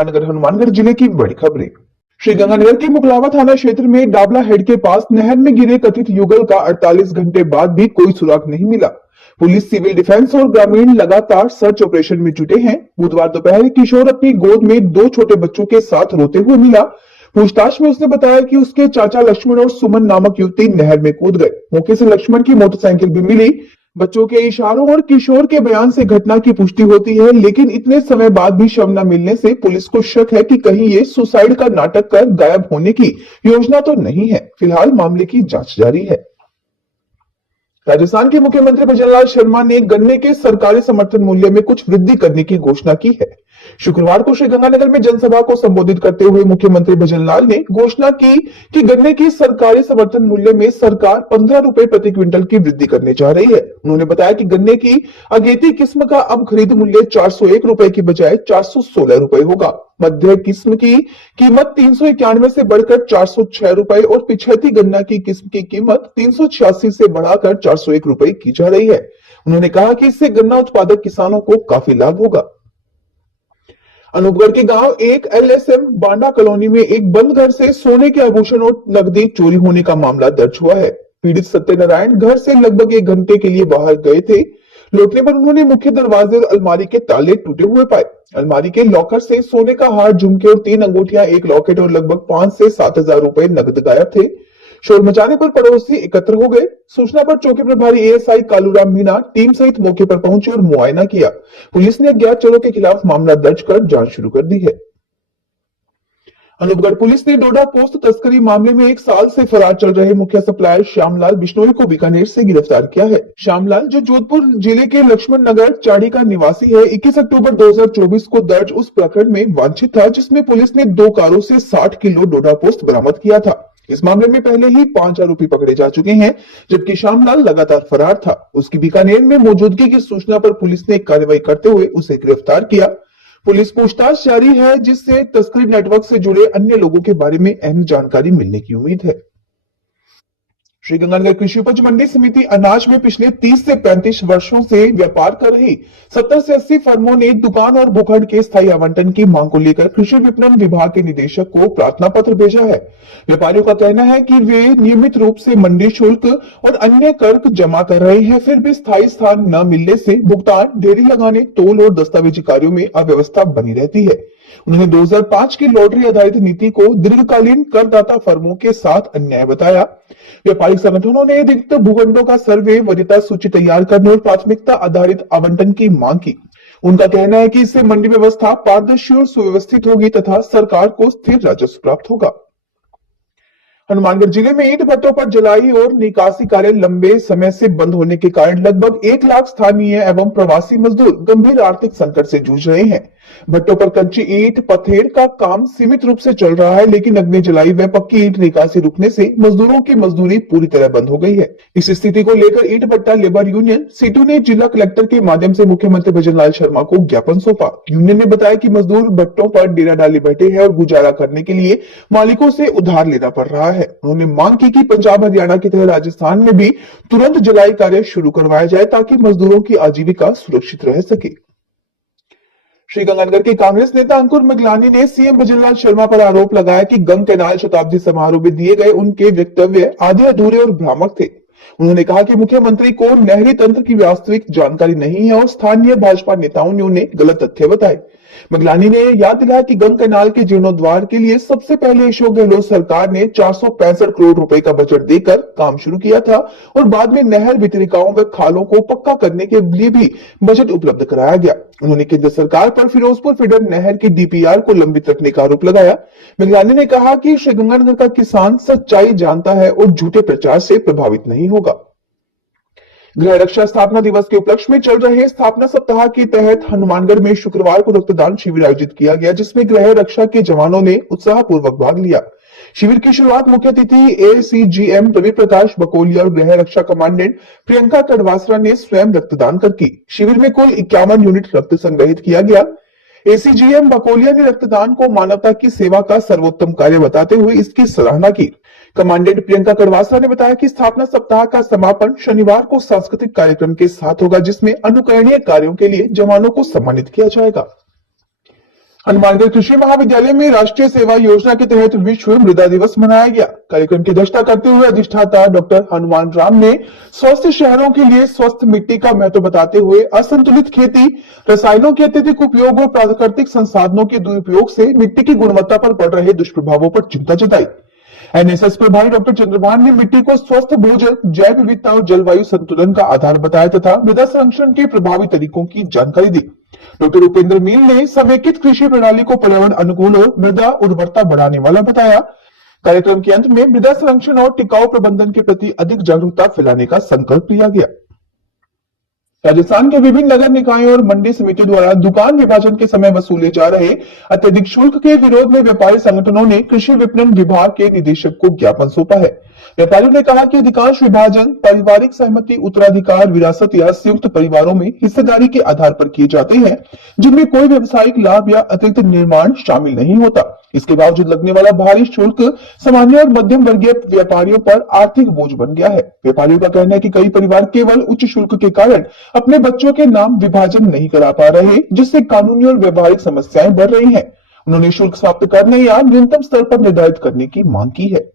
नगर हनुमानगढ़ जिले की बड़ी खबरें। श्रीगंगानगर के मुकलावा थाना क्षेत्र में डाबला हेड के पास नहर में गिरे कथित युगल का 48 घंटे बाद भी कोई सुराग नहीं मिला। पुलिस, सिविल डिफेंस और ग्रामीण लगातार सर्च ऑपरेशन में जुटे हैं। बुधवार दोपहर किशोर अपनी गोद में 2 छोटे बच्चों के साथ रोते हुए मिला। पूछताछ में उसने बताया कि उसके चाचा लक्ष्मण और सुमन नामक युवती नहर में कूद गए। मौके से लक्ष्मण की मोटरसाइकिल भी मिली। बच्चों के इशारों और किशोर के बयान से घटना की पुष्टि होती है, लेकिन इतने समय बाद भी शव न मिलने से पुलिस को शक है कि कहीं ये सुसाइड का नाटक कर गायब होने की योजना तो नहीं है। फिलहाल मामले की जांच जारी है। राजस्थान के मुख्यमंत्री भजनलाल शर्मा ने गन्ने के सरकारी समर्थन मूल्य में कुछ वृद्धि करने की घोषणा की है। शुक्रवार को श्रीगंगानगर में जनसभा को संबोधित करते हुए मुख्यमंत्री भजनलाल ने घोषणा की कि गन्ने की सरकारी समर्थन मूल्य में सरकार 15 रुपए प्रति क्विंटल की वृद्धि करने जा रही है। उन्होंने बताया कि गन्ने की अगेती किस्म का अब खरीद मूल्य 401 रुपए की बजाय 416 रुपए होगा। मध्य किस्म की कीमत 391 से बढ़कर 406 रुपए और पिछैती गन्ना की किस्म की कीमत 386 से बढ़ाकर 401 रुपए की जा रही है। उन्होंने कहा कि इससे गन्ना उत्पादक किसानों को काफी लाभ होगा। अनूपगढ़ के गांव एक LSM बांडा कॉलोनी में एक बंद घर से सोने के आभूषण और नकदी चोरी होने का मामला दर्ज हुआ है। पीड़ित सत्यनारायण घर से लगभग 1 घंटे के लिए बाहर गए थे। लौटने पर उन्होंने मुख्य दरवाजे और अलमारी के ताले टूटे हुए पाए। अलमारी के लॉकर से सोने का हार, झुमके और 3 अंगूठियां, 1 लॉकेट और लगभग 5 से 7 हजार रुपए नकद गायब थे। शोर मचाने पर पड़ोसी एकत्र हो गए। सूचना पर चौकी प्रभारी ASI कालूराम मीणा टीम सहित मौके पर पहुंचे और मुआयना किया। पुलिस ने अज्ञात चोरों के खिलाफ मामला दर्ज कर जांच शुरू कर दी है। अनूपगढ़ पुलिस ने डोडा पोस्त तस्करी मामले में 1 साल से फरार चल रहे मुख्य सप्लायर श्यामलाल बिश्नोई को बीकानेर से गिरफ्तार किया है। श्यामलाल, जो जोधपुर जिले के लक्ष्मण नगर चाड़ी का निवासी है, 21 अक्टूबर 2024 को दर्ज उस प्रकरण में वांछित था जिसमें पुलिस ने 2 कारों से 60 किलो डोडा पोस्त बरामद किया था। इस मामले में पहले ही 5 आरोपी पकड़े जा चुके हैं, जबकि श्यामलाल लगातार फरार था। उसकी बीकानेर में मौजूदगी की सूचना पर पुलिस ने कार्रवाई करते हुए उसे गिरफ्तार किया। पुलिस पूछताछ जारी है, जिससे तस्करी नेटवर्क से जुड़े अन्य लोगों के बारे में अहम जानकारी मिलने की उम्मीद है। श्रीगंगानगर कृषि उपज मंडी समिति अनाज में पिछले 30 से 35 वर्षों से व्यापार कर रही 70 से 80 फर्मों ने दुकान और भूखंड के स्थायी आवंटन की मांग को लेकर कृषि विपणन विभाग के निदेशक को प्रार्थना पत्र भेजा है। व्यापारियों का कहना है कि वे नियमित रूप से मंडी शुल्क और अन्य कर जमा कर रहे हैं, फिर भी स्थायी स्थान न मिलने से भुगतान, ढेरी लगाने, तोल और दस्तावेजी कार्यों में अव्यवस्था बनी रहती है। उन्होंने 2005 की लॉटरी आधारित नीति को दीर्घकालीन करदाता फर्मों के साथ अन्याय बताया। व्यापारिक संगठनों ने रिक्त भूखंडों का सर्वे, वरीयता सूची तैयार करने और प्राथमिकता आधारित आवंटन की मांग की। उनका कहना है कि इससे मंडी व्यवस्था पारदर्शी और सुव्यवस्थित होगी तथा सरकार को स्थिर राजस्व प्राप्त होगा। हनुमानगढ़ जिले में ईंट भट्टों पर जलाई और निकासी कार्य लंबे समय से बंद होने के कारण लगभग 1 लाख स्थानीय एवं प्रवासी मजदूर गंभीर आर्थिक संकट से जूझ रहे हैं। भट्टों पर कच्ची ईंट पथेड़ का काम सीमित रूप से चल रहा है, लेकिन अग्नि जलाई व पक्की ईंट निकासी रुकने से मजदूरों की मजदूरी पूरी तरह बंद हो गई है। इस स्थिति को लेकर ईंट भट्टा लेबर यूनियन सीटू ने जिला कलेक्टर के माध्यम से मुख्यमंत्री भजनलाल शर्मा को ज्ञापन सौंपा। यूनियन ने बताया कि मजदूर भट्टों पर डेरा डाले बैठे हैं और गुजारा करने के लिए मालिकों से उधार लेना पड़ रहा है। उन्होंने मांग की कि पंजाब, हरियाणा की तरह राजस्थान में भी तुरंत जलाई कार्य शुरू करवाया जाए ताकि मजदूरों की आजीविका सुरक्षित रह सके। श्रीगंगानगर के कांग्रेस नेता अंकुर मगलानी ने सीएम भजनलाल शर्मा पर आरोप लगाया कि गंग कैनाल शताब्दी समारोह में दिए गए उनके वक्तव्य आधे अधूरे और भ्रामक थे। उन्होंने कहा कि मुख्यमंत्री को नहरी तंत्र की वास्तविक जानकारी नहीं है और स्थानीय भाजपा नेताओं ने उन्हें गलत तथ्य बताए। मगलानी ने याद दिलाया कि गंग कैनाल के जीर्णोद्वार के लिए सबसे पहले अशोक गहलोत सरकार ने 465 करोड़ रुपए का बजट देकर काम शुरू किया था और बाद में नहर वितरिकाओं व खालों को पक्का करने के लिए भी बजट उपलब्ध कराया गया। उन्होंने केंद्र सरकार पर फिरोजपुर फीडर नहर की DPR को लंबित रखने का आरोप लगाया। मगलानी ने कहा कि श्रीगंगानगर का किसान सच्चाई जानता है और झूठे प्रचार से प्रभावित नहीं होगा। गृह रक्षा स्थापना दिवस के उपलक्ष्य में चल रहे स्थापना सप्ताह के तहत हनुमानगढ़ में शुक्रवार को रक्तदान शिविर आयोजित किया गया, जिसमें गृह रक्षा के जवानों ने उत्साहपूर्वक भाग लिया। शिविर की शुरुआत मुख्य अतिथि ACGM रवि प्रकाश बकोलिया और गृह रक्षा कमांडेंट प्रियंका कड़वासरा ने स्वयं रक्तदान कर की। शिविर में कुल 51 यूनिट रक्त संग्रहित किया गया। ACGM बकोलिया ने रक्तदान को मानवता की सेवा का सर्वोत्तम कार्य बताते हुए इसकी सराहना की। कमांडेंट प्रियंका कड़वासरा ने बताया कि स्थापना सप्ताह का समापन शनिवार को सांस्कृतिक कार्यक्रम के साथ होगा, जिसमें अनुकरणीय कार्यों के लिए जवानों को सम्मानित किया जाएगा। हनुमानगढ़ कृषि महाविद्यालय में राष्ट्रीय सेवा योजना के तहत विश्व मृदा दिवस मनाया गया। कार्यक्रम की अध्यक्षता करते हुए अधिष्ठाता डॉक्टर हनुमान राम ने स्वस्थ शहरों के लिए स्वस्थ मिट्टी का महत्व बताते हुए असंतुलित खेती, रसायनों के अत्यधिक उपयोग और प्राकृतिक संसाधनों के दुरुपयोग से मिट्टी की गुणवत्ता पर पड़ रहे दुष्प्रभावों पर चिंता जताई। एनएसएस प्रभारी डॉक्टर चंद्रभान ने मिट्टी को स्वस्थ भोजन, जैव विविधता और जलवायु संतुलन का आधार बताया तथा मृदा संरक्षण के प्रभावी तरीकों की जानकारी दी। डॉक्टर उपेंद्र मील ने समेकित कृषि प्रणाली को पर्यावरण अनुकूल और मृदा उर्वरता बढ़ाने वाला बताया। कार्यक्रम के अंत में मृदा संरक्षण और टिकाऊ प्रबंधन के प्रति अधिक जागरूकता फैलाने का संकल्प लिया गया। राजस्थान के विभिन्न नगर निकायों और मंडी समितियों द्वारा दुकान विभाजन के समय वसूले जा रहे अत्यधिक शुल्क के विरोध में व्यापारी संगठनों ने कृषि विपणन विभाग के निदेशक को ज्ञापन सौंपा है। व्यापारियों ने कहा कि अधिकांश विभाजन पारिवारिक सहमति, उत्तराधिकार, विरासत या संयुक्त परिवारों में हिस्सेदारी के आधार पर किए जाते हैं, जिनमें कोई व्यवसायिक लाभ या अतिरिक्त निर्माण शामिल नहीं होता। इसके बावजूद लगने वाला भारी शुल्क सामान्य और मध्यम वर्गीय व्यापारियों पर आर्थिक बोझ बन गया है। व्यापारियों का कहना है कि कई परिवार केवल उच्च शुल्क के कारण अपने बच्चों के नाम विभाजन नहीं करा पा रहे, जिससे कानूनी और व्यवहारिक समस्याएं बढ़ रही हैं। उन्होंने शुल्क समाप्त करने या न्यूनतम स्तर पर निर्धारित करने की मांग की है।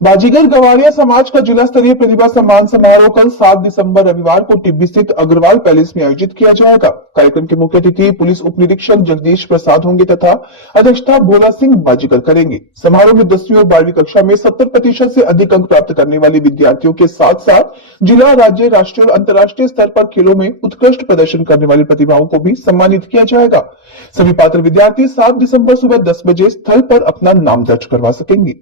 बाजीगर गवारिया समाज का जिला स्तरीय प्रतिभा सम्मान समारोह कल 7 दिसंबर रविवार को टिब्बी स्थित अग्रवाल पैलेस में आयोजित किया जाएगा। कार्यक्रम के मुख्य अतिथि पुलिस उप निरीक्षक जगदीश प्रसाद होंगे तथा अध्यक्षता भोला सिंह बाजीगर करेंगे। समारोह में 10वीं और 12वीं कक्षा में 70% से अधिक अंक प्राप्त करने वाले विद्यार्थियों के साथ साथ जिला, राज्य, राष्ट्रीय और अंतर्राष्ट्रीय स्तर पर खेलों में उत्कृष्ट प्रदर्शन करने वाली प्रतिभाओं को भी सम्मानित किया जाएगा। सभी पात्र विद्यार्थी 7 दिसंबर सुबह 10 बजे स्थल पर अपना नाम दर्ज करवा सकेंगे।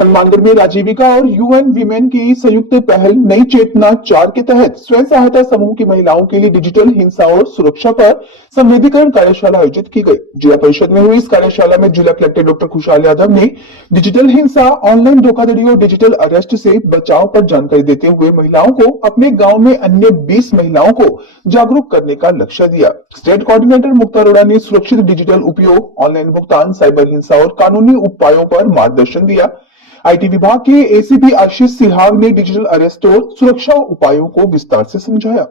हनुमानगढ़ में राजीविका और यूएन वीमेन की संयुक्त पहल नई चेतना 4 के तहत स्वयं सहायता समूह की महिलाओं के लिए डिजिटल हिंसा और सुरक्षा पर संवेदीकरण कार्यशाला आयोजित की गई। जिला परिषद में हुई इस कार्यशाला में जिला कलेक्टर डॉक्टर खुशहाल यादव ने डिजिटल हिंसा, ऑनलाइन धोखाधड़ी और डिजिटल अरेस्ट से बचाव पर जानकारी देते हुए महिलाओं को अपने गांव में अन्य 20 महिलाओं को जागरूक करने का लक्ष्य दिया। स्टेट कोऑर्डिनेटर मुक्ता अरोड़ा ने सुरक्षित डिजिटल उपयोग, ऑनलाइन भुगतान, साइबर हिंसा और कानूनी उपायों पर मार्गदर्शन दिया। आईटी विभाग के एसीपी आशीष सिहाग ने डिजिटल अरेस्ट और सुरक्षा उपायों को विस्तार से समझाया।